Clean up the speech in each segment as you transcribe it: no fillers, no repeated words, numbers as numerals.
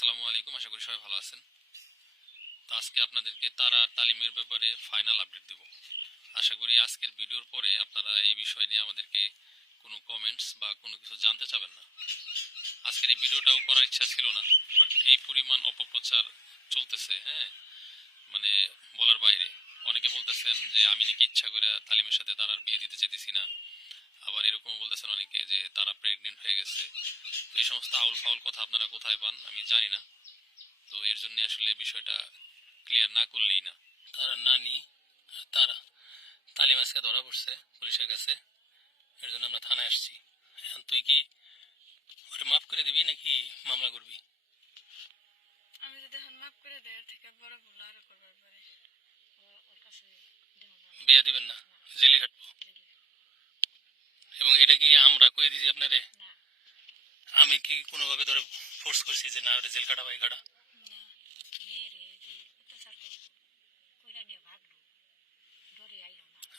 আসসালামু আলাইকুম, আশা করি সবাই ভালো আছেন। তো আজকে আপনাদেরকে তারা তালিমের ব্যাপারে ফাইনাল আপডেট দেব। আশা করি আজকের ভিডিওর পরে আপনারা এই বিষয় নিয়ে আমাদেরকে কোনো কমেন্টস বা কোনো কিছু জানতে চাবেন না। আজকের এই ভিডিওটাও করার ইচ্ছা ছিল না, বাট এই পরিমাণ অপপ্রচার চলতেছে, হ্যাঁ, মানে বলার বাইরে। অনেকে বলতেছেন যে আমি নাকি ইচ্ছা করে তালিমের সাথে তারার বিয়ে দিতে চাইতেছি না, আবার এরকম বলতেছেন অনেকে যে তারা প্রেগনেন্ট হয়ে গেছে। তো এই সমস্ত আউল ফাউল কথা আপনারা কোথায় পান আমি জানি না। তো এর জন্য আসলে বিষয়টা ক্লিয়ার না করলেই না। তারা নানি তারা তালিম আজকে ধরা পড়ছে পুলিশের কাছে, এর জন্য আমরা থানায় আসছি। এখন তুই কি ওরে মাফ করে দিবি নাকি মামলা করবি? আমি যদি এখন মাফ করে দেয় এর থেকে বড় ভুল আরো করবার পারে। ওর কাছে বিয়া দিবেন না, জেলে কাটবো। এবং এটা কি আমরা কয়ে দিয়েছি আপনারে? আমি কি কোনোভাবে ধরে ফোর্স করছি যে না ওরে জেল কাটা ভাই কাটা?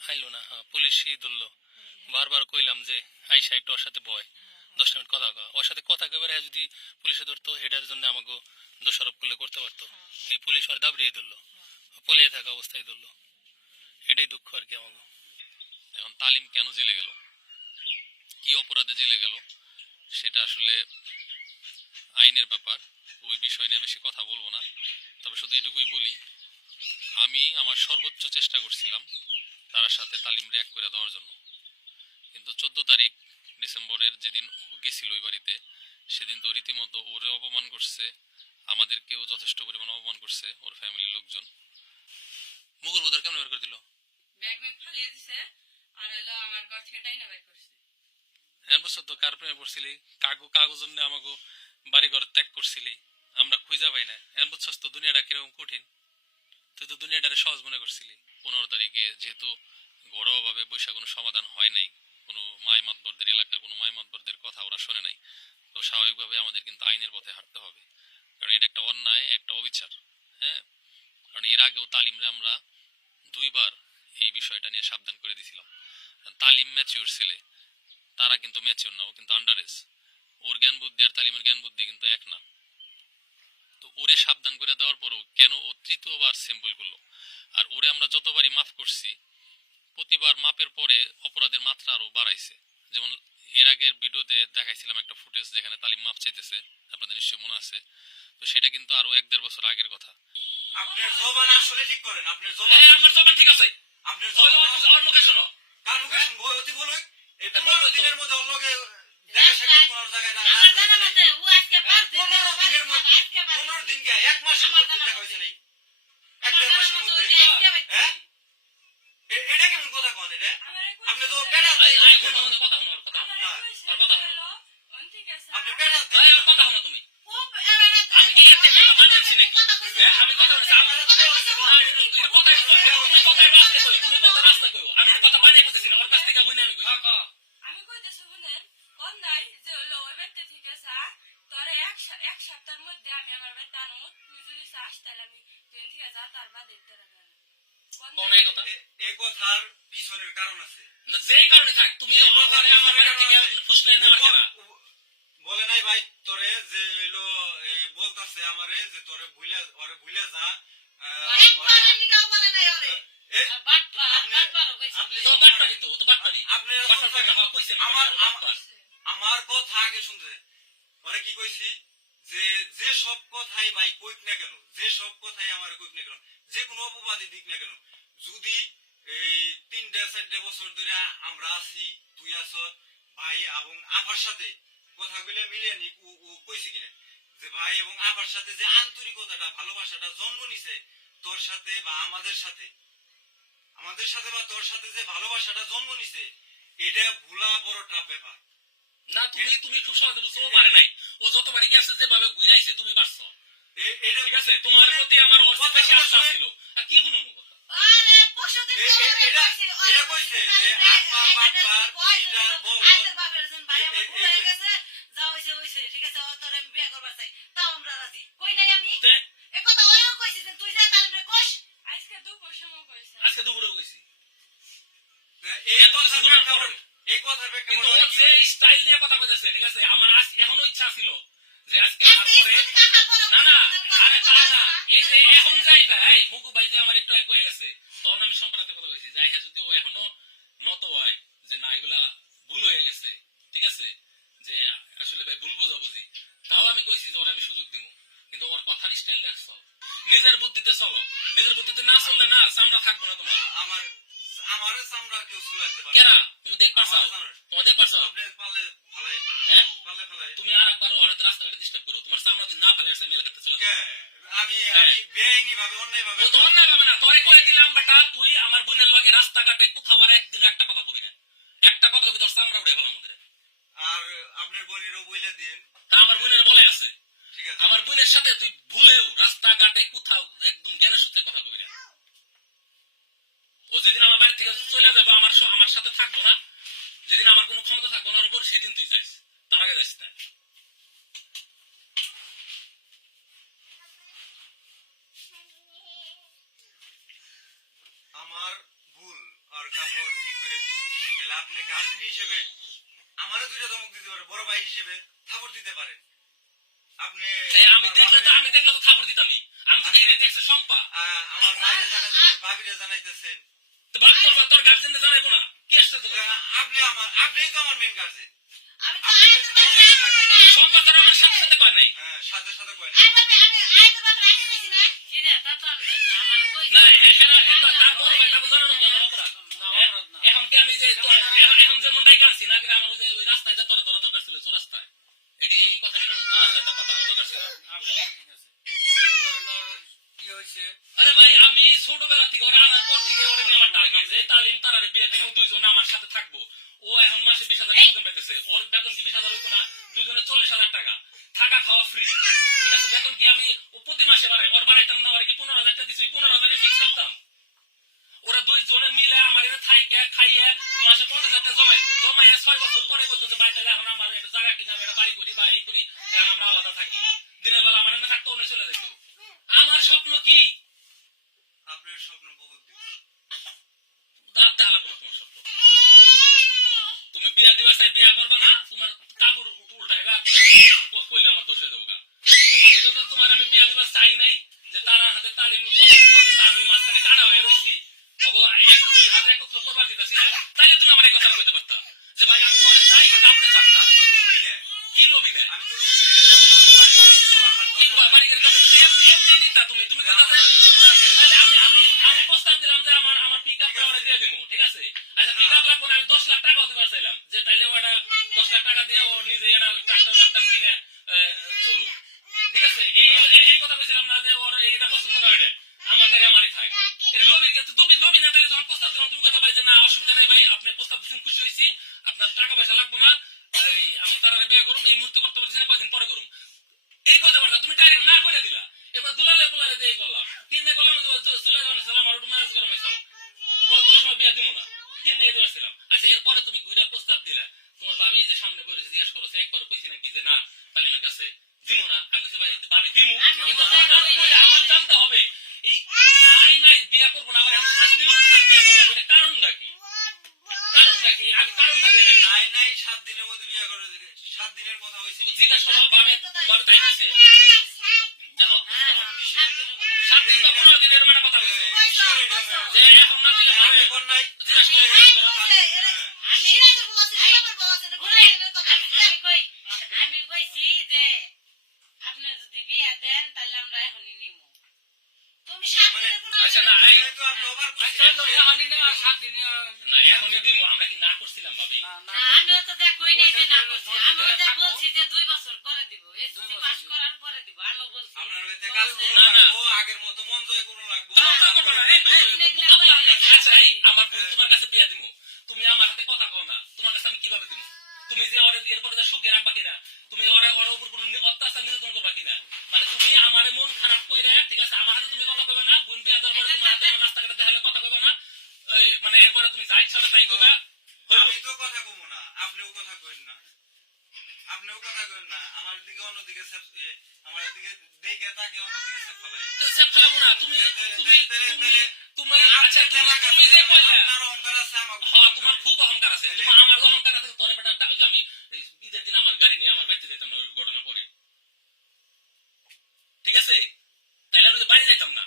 আইলো না, হ্যাঁ পুলিশই ধরলো। বারবার কইলাম যে আইসা একটু ওর সাথে বয়, 10 মিনিট কথা কয়। ওর সাথে কথা কইবার যদি পুলিশে ধরতো হেডার জন্য আমাকে দোষারোপ করলে করতে পারতো। এই পুলিশ ওর দাবড়িয়ে ধরলো, পলিয়ে থাকা অবস্থায় ধরলো। এটাই দুঃখ আর কি আমাকে। এখন তালিম কেন জেলে গেল, কি অপরাধে জেলে গেল, সেটা আসলে আইনের ব্যাপার। ওই বিষয় নিয়ে বেশি কথা বলবো না, তবে শুধু এটুকুই বলি, আমি আমার সর্বোচ্চ চেষ্টা করছিলাম তার সাথে তালিম র্যাক করে দেওয়ার জন্য। কিন্তু 14 তারিখ ডিসেম্বরের যেদিন গেছিল ওই বাড়িতে, সেদিন তো রীতিমতো ওরে অপমান করছে, আমাদেরকেও যথেষ্ট পরিমাণ অপমান করছে ওর ফ্যামিলির লোকজন। মুগুর বোধার কেমন বের করে দিল? ব্যাগ ব্যাগ ফালিয়ে দিছে আর হলো আমার ঘর থেকে টাইনা বের করছে। বছর তো কার প্রেমে পড়ছিলি, কাগজ নিয়ে আমাকে বাড়ি ঘর ত্যাগ করছিলি, আমরা খুঁজা পাই না। বছর তো দুনিয়াটা কিরকম কঠিন, তুই তো দুনিয়াটারে সহজ মনে করছিলি। 15 তারিখে যেহেতু ঘরোয়াভাবে বৈশাখ কোনো সমাধান হয় নাই, কোনো মাই মাতবরদের এলাকার কোনো মাই মাতবরদের কথা ওরা শোনে নাই, তো স্বাভাবিকভাবে আমাদের কিন্তু আইনের পথে হাঁটতে হবে, কারণ এটা একটা অন্যায়, একটা অবিচার। হ্যাঁ, কারণ এর আগেও তালিমরে আমরা 2 বার এই বিষয়টা নিয়ে সাবধান করে দিয়েছিলাম। তালিম ম্যাচিওর ছেলে, তারা কিন্তু ম্যাচিওর না, ও কিন্তু আন্ডার এজ। ওর জ্ঞান বুদ্ধি আর তালিমের জ্ঞান বুদ্ধি কিন্তু এক না। তো ওরে সাবধান করে দেওয়ার পরও কেন ও তৃতীয়বার সিম্পল করলো? আর ওরে আমরা যতবারই মাফ করছি, প্রতিবার মাপের পরে অপরাধের মাত্রা আরো বাড়াইছে। যেমন এর আগের ভিডিওতে দেখাইছিলাম একটা ফুটেজ যেখানে তালিম মাপ চাইতেছে, আপনাদের নিশ্চয়ই মনে আছে। তো সেটা কিন্তু আরো 1-1.5 বছর আগের কথা। আপনার জবান আসলে ঠিক করেন, আপনার জবান আমার জবান ঠিক আছে, আপনার জবান ওর মুখে শোনো, কার মুখে শুনবো? অতি বলুন এই 15 দিনের মধ্যে ওর লগে দেখা সাক্ষাৎ কোন জায়গায় না, আমার জানা মতে ও আজকে 5 দিন 15 দিনের মধ্যে 15 দিন কে 1 মাসের মধ্যে দেখা হইছে নাই, 1-1.5 মাসের মধ্যে। হ্যাঁ, এটা কেমন কথা কোন? এটা আপনি তো পেড়া এই কথা হলো, কথা হলো, কথা হলো না, আর কথা হলো, আপনি পেড়া এই আর কথা হলো। তুমি আমি কি একটা কথা বানিয়েছি নাকি? আমি কথা বলছি না, এর কথা তুমি কথা রাস্তা কইও, তুমি কথা রাস্তা কইও, আমি এর কথা বানিয়ে কইতেছি না, ওর কাছ থেকে হইনা আমি কইছি। আমি কইতেছি শুনেন কোন নাই যে হলো ওই ব্যক্তি ঠিক আছে তোরে এক সপ্তাহের মধ্যে আমি আমার বেটা আনো, তুই যদি চাস তাহলে আমি তুই ঠিক আছে তার বাদে তোরা কোন এই কথা? এই কথার পিছনের কারণ আছে না, যে কারণে থাক তুমি ওরে আমার বাড়ি থেকে ফুসলে নেওয়ার কেনা বলে নাই ভাই তোরে যে হইলো বলতাছে আমারে যে তোরে ওরে ভুলে যা। একবার আমি গাও বলে নাই ওরে বাটপার কইছে তো বাটপারি, তো বাটপারি আপনি বাটপার না কইছেন আমার কথা আগে শুনতে। ওরে কি কইছি যে যে সব কথাই ভাই কইক না কেন, যে সব কথাই আমার কইক না কেন, যে কোনো অপবাদী দিক না কেন, যদি এই 3-4 বছর ধরে আমরা আছি, তুই আছ ভাই এবং আফার সাথে কথাগুলো মিলিয়ে নি কইছি কিনা যে ভাই এবং আফার সাথে যে আন্তরিকতাটা ভালোবাসাটা জন্ম নিছে তোর সাথে বা আমাদের সাথে বা তোর সাথে যে ভালোবাসাটা জন্ম নিছে, এটা ভুলা বড় টাফ ব্যাপার না। তুমি খুব সহজে বুঝতে পারে নাই, ও যতবারই গেছে যেভাবে ঘুরাইছে তুমি পারছো, ঠিক আছে? তোমার প্রতি আমার অনেক বেশি আস্থা ছিল। আর কি হলো আরে পশুদিন এটা কইছে যে আপার বাপার এটা বলো আইদের বাপের জন ভাই আমার ভুল হয়ে গেছে, যা হইছে ঠিক আছে, ও তোরে আমি বিয়ে করবার চাই, তাও আমরা রাজি। কই নাই আমি এই কথা ওইও কইছি যে তুই যা তালবে কোষ আজকে দুপুর সময় কইছে, আজকে দুপুরেও কইছি এই কথা শোনার পর এই কথার ব্যাখ্যা কিন্তু ও যে স্টাইল দিয়ে কথা কইতেছে, ঠিক আছে? আমার এখনো ইচ্ছা ছিল যে আজকে আর পরে না না আরে তা না এই যে এখন যাই ভাই মুকু ভাই যে আমার একটু কয়ে গেছে তখন আমি সম্প্রদায়ের কথা কইছি যাই হ্যাঁ যদি ও এখনো নত হয় যে না এগুলা ভুল হয়ে গেছে ঠিক আছে যে আসলে ভাই ভুল বোঝাবুঝি তাও আমি কইছি যে ওর আমি সুযোগ দিব কিন্তু ওর কথার স্টাইল দেখছো নিজের বুদ্ধিতে চলো নিজের বুদ্ধিতে না চললে না চামড়া থাকবো না তোমার আমার আমার চামড়া কেউ চুলাইতে পারে কেরা তুমি দেখ পারছাও তোমার দেখ পারছাও আপনি পারলে ফেলাই হ্যাঁ পারলে ফেলাই তুমি আর একবার ওর রাস্তাঘাটে ডিস্টার্ব করো তোমার চামড়া যদি না ফেলে আসে আমি এলাকাতে চলে যাবো আমি হ্যাঁ। আমি বেআইনি ভাবে অন্যায় ভাবে ও তো অন্যায় ভাবে না তোরে করে দিলাম বেটা তুই আমার বোনের লগে রাস্তাঘাটে কোথাও আর একদিন একটা কথা কবি না একটা কথা কবি তোর চামড়া উড়ে ফেলাম ওদের আর আপনার বোনেরও বইলে দিন তা আমার বোনের বলে আছে ঠিক আছে আমার বোনের সাথে তুই ভুলেও রাস্তাঘাটে কোথাও একদম জ্ঞানের সূত্রে কথা কবি না ও যেদিন আমার বাড়ি থেকে চলে যাবে আমার সাথে থাকবো না যেদিন আমার কোনো ক্ষমতা থাকবো না ওর উপর সেদিন তুই যাইস তার আগে যাইস না আমার ভুল আর কাপড় ঠিক করে দিচ্ছি তাহলে আপনি গার্জেন হিসেবে আমারও দুইটা ধমক দিতে পারে বড় ভাই হিসেবে থাপড় দিতে পারেন আপনি এই আমি দেখলে তো খাবার দিতামই আমি তো দেখি না দেখছে সম্পা আমার বাইরে জানার জন্য ভাবিরে জানাইতেছেন তো বাপ তোর গার্জেনে জানাইবো না কি আসছে তো আপনি তো আমার মেন গার্জেন আমি তো আপনি আইতে তো পারি না। থাকি সম্পা তোর আমার সাথে সাথে কয় নাই হ্যাঁ সাথে সাথে কয় না আমি আইতে বাবা রাখি দিছি না কি রে তা তো আমি জানি না আমার কই না তার বড় ভাই তাকে জানানো কি আমার অপরাধ এখন কি আমি যে এখন যেমন ডাইকে আনছি না আমার ওই যে ওই রাস্তায় যা তোর ধরা দরকার ছিল চৌরাস্তায় এটি এই কথাটি রাস্তায় কথা দরকার ছিল আরে ভাই আমি ছোটবেলা থেকে ওরা আনার পর থেকে ওরা নিয়ে আমার টার্গেট যে তালিম তারারে বিয়ে দিব দুইজন আমার সাথে থাকবো ও এখন মাসে 20,000 টাকা বেতন পাইতেছে ওর বেতন কি 20,000 হইতো না দুজনে 40,000 টাকা থাকা খাওয়া ফ্রি ঠিক আছে বেতন কি আমি ও প্রতি মাসে বাড়াই ওর বাড়াইতাম না ওর কি 15,000 টাকা দিছি 15,000 ফিক্স রাখতাম ওরা দুইজনে মিলে আমার এটা থাইকে খাইয়ে মাসে 50,000 টাকা জমাইয়া 6 বছর পরে কইতো যে ভাই তাহলে এখন আমার এটা জায়গা কিনা এটা বাড়ি করি বা এই করি এখন আমরা আলাদা থাকি দিনের বেলা আমার এনে থাকতো উনি চলে যেত আমার স্বপ্ন কি আপনার স্বপ্ন বহুত দিন দাঁত দেখা লাগবে না তোমার স্বপ্ন তুমি বিয়া দিবা চাই বিয়া করবা না তোমার কাপড় উল্টাইবা তুমি কইলে আমার দোষ হয়ে যাবো গা এমন যদি তোমার আমি বিয়া দিবার চাই নাই যে তার হাতে তালিম পছন্দ কিন্তু আমি মাঝখানে কাটা হয়ে রয়েছি দুই হাতে একত্র করবার দিতেছি না তাইলে তুমি আমার এই কথা কইতে পারতা যে ভাই আমি করে চাই কিন্তু আপনি চান না আমি তো লুবি না কি লবি না আমি তো লুবি না আমার কি বাড়ি করে যাবেন এমনি নিতা তুমি তুমি কথা তাহলে আমি প্রস্তাব দিলাম যে আমার পিকআপ টা ওরে দিয়ে দিমু ঠিক আছে আচ্ছা পিকআপ লাগবে না আমি 10 লাখ টাকা দিবার চাইলাম যে তাইলে ওটা 10 লাখ টাকা দিয়ে ও নিজে এটা ট্রাক্টর কিনে চলুক ঠিক আছে এই কথা কইছিলাম না যে ওর এটা পছন্দ না ওইটা আমার গাড়ি আমারই খায় এটা লবির কাছে তুমি লবি না তাহলে যখন প্রস্তাব দিলাম তুমি কথা ভাই যে না অসুবিধা নাই ভাই আপনি প্রস্তাব দিচ্ছেন খুশি হয়েছি আপনার টাকা পয়সা লাগবে না আমি তারা বিয়ে করুন এই মুহূর্তে করতে পারছি না কয়দিন পরে করুন এই কথা বার্তা তুমি ডাইরেক্ট না করে দিলা এবার দুলালে পোলারে দিয়ে করলাম কিনে করলাম চলে যাওয়া আমার ওটা ম্যানেজ করা হয়েছিল পরে তোর সময় বিয়ে দিব না কিনে দিয়েছিলাম আচ্ছা এরপরে তুমি ঘুরে প্রস্তাব দিলা তোমার ভাবি যে সামনে বলে জিজ্ঞাসা করেছে একবার কইছি নাকি যে না তালিমের কাছে দিমু না আমি কইছি ভাই ভাবি দিমু কিন্তু আমার জানতে হবে এই নাই বিয়ে করবো না আবার এখন 7 দিনের ভিতরে বিয়ে করা লাগবে এটা কারণটা কি আমি কারণটা জেনে নিই নাই 7 দিনের মধ্যে বিয়ে করে 7 দিনের কথা হইছে জিজ্ঞাসা করো ভাবি তাই কইছে দেখো 7 দিন বা 15 দিনের মানে কথা কইছো যে এখন না দিলে পরে কোন নাই জিজ্ঞাসা করো আমি সিরাজের বলছি সিরাজের বলছি এটা ঘুরে কথা আমি কইছি যে আপনি যদি বিয়া দেন তাহলে আমরা এখনই নিমু তুমি 7 দিনের কোন আচ্ছা না তো আপনি ওভার আচ্ছা এখনই না 7 দিনে না এখনই দিমু আমরা কি না করছিলাম ভাবি আমিও তো দেখ কই নাই যে না করছি আমিও যা বলছি যে 2 বছর পরে দিব এসসি পাস করার পরে দিব আমিও বলছি আপনার হইতে কাজ না, না। ও আগের মতো মন জয় করুন লাগবো তোমরা করবে না বোকা বললাম নাকি আচ্ছা আমার বোন তোমার কাছে বিয়া দিমু তুমি আমার হাতে কথা কও না তোমার কাছে আমি কিভাবে দিমু তুমি যে ওরে এরপরে যে সুখে রাখবা কিনা তুমি ওর উপর কোনো অত্যাচার নির্যাতন করবা কিনা মানে তুমি আমারে মন খারাপ কইরা ঠিক আছে আমার হাতে তুমি কথা কইবে না বোন বিয়া দেওয়ার পরে তোমার হাতে আমার রাস্তাঘাটে দেখালে কথা কইবে না মানে এরপরে তুমি যা ইচ্ছা তাই কইবা হইলো আমি তো কথা কমু না আপনিও কথা কইন না আমার দিকে অন্যদিকে আমার দিকে দেখে তাকে অন্যদিকে সেট ফেলাই তো সব খালামু না তুমি আচ্ছা তুমি যে কইলা আপনার অহংকার আছে আমাকে হ্যাঁ তোমার খুব অহংকার আছে তোমার আমার অহংকার আছে তোরে বেটা আমি ঈদের দিন আমার গাড়ি নিয়ে আমার বাড়িতে যেতাম না ওই ঘটনা পরে ঠিক আছে তাইলে আমি তো বাড়ি যাইতাম না।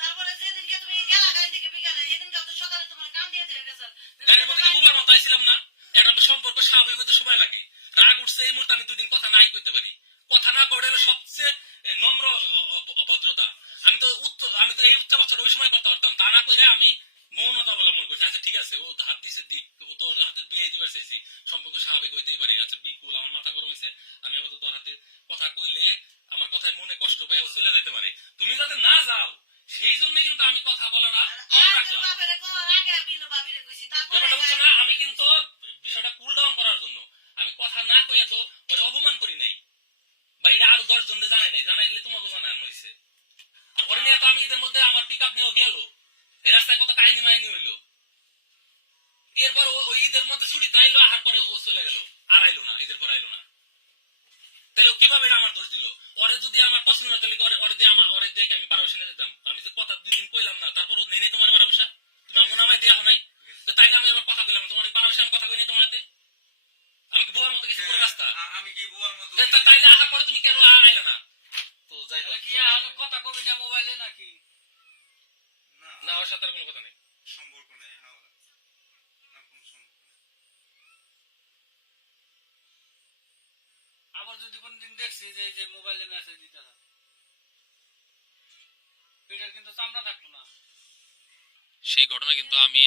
তারপরে যেদিনকে তুমি গেলা গাড়ি থেকে বিকালে সেদিনকে তো সকালে তোমার কাম দিয়ে দিয়ে গেছে গাড়ির মধ্যে কি বুবার মতো আইছিলাম না? একটা সম্পর্ক স্বাভাবিক হতে সময় লাগে। রাগ উঠছে এই মুহূর্তে আমি 2 দিন কথা নাই কইতে পারি। কথা না কইলে হলো সবচেয়ে নম্র ভদ্রতা। আমি তো এই উচ্চাবাচ্চাটা ওই সময় করতে পারতাম, তা না কইরা আমি মৌনতা অবলম্বন করছি। আচ্ছা ঠিক আছে, ও হাত দিছে দিক, ও তো ওর হাতে বিয়ে দিবার চাইছি, সম্পর্ক স্বাভাবিক হইতেই পারে। আচ্ছা বিকুল, আমার মাথা গরম হয়েছে, আমি আবার তোর হাতে কথা কইলে আমার কথায় মনে কষ্ট পায়, ও চলে যেতে পারে। তুমি যাতে না যাও সেই জন্য কিন্তু আমি কথা বলাটা কম রাখলাম। বাপেরে কোয়ার আগে বিলো বাবিরে কইছি তারপরে ব্যাপারটা বুঝছো না? আমি কিন্তু বিষয়টা কুল ডাউন করার জন্য আমি কথা না কইয়া তো ওরে অপমান করি নাই, বা এটা আরো 10 জনকে জানাই নাই। জানাই দিলে তোমাকে জানানো হয়েছে। আর ওরে নিয়ে তো আমি ঈদের মধ্যে আমার পিক আপ নিয়েও গেল, এই রাস্তায় কত কাহিনী মাহিনী হইলো। এরপর ওই ঈদের মধ্যে ছুটি আইলো, আহার পরে ও চলে গেল, আর আইলো না, ঈদের পর আইলো না। তাহলে ও কিভাবে এটা আমার দোষ দিল? ওরে যদি আমার পছন্দ না, তাহলে ওরে দিয়ে আমি পারমিশনে দিতাম। আমি যে কথা 2 দিন কইলাম না, তারপর ও নেই তোমার পারমিশন, তুমি আমাকে নামাই দেওয়া নাই, তো তাইলে আমি এবার কথা কইলাম তোমার পারমিশন, আমি কথা কই নাই তোমার হাতে। আমি কি বোয়ার মতো কিছু করে রাস্তা? আমি কি বোয়ার মতো তাইলে আসার পরে তুমি কেন আইলা না? তো যাই হোক, কি আর কথা কবি না মোবাইলে নাকি? না, ওর সাথে আর কোনো কথা নেই। সম্পর্ক নেই। হ্যাঁ, আর কোনো সম্পর্ক নেই। আবার যদি কোনদিন দেখছি যে যে মোবাইলে মেসেজ দিতে হয়, এটার কিন্তু চামড়া থাকতো না। সেই ঘটনা কিন্তু আমি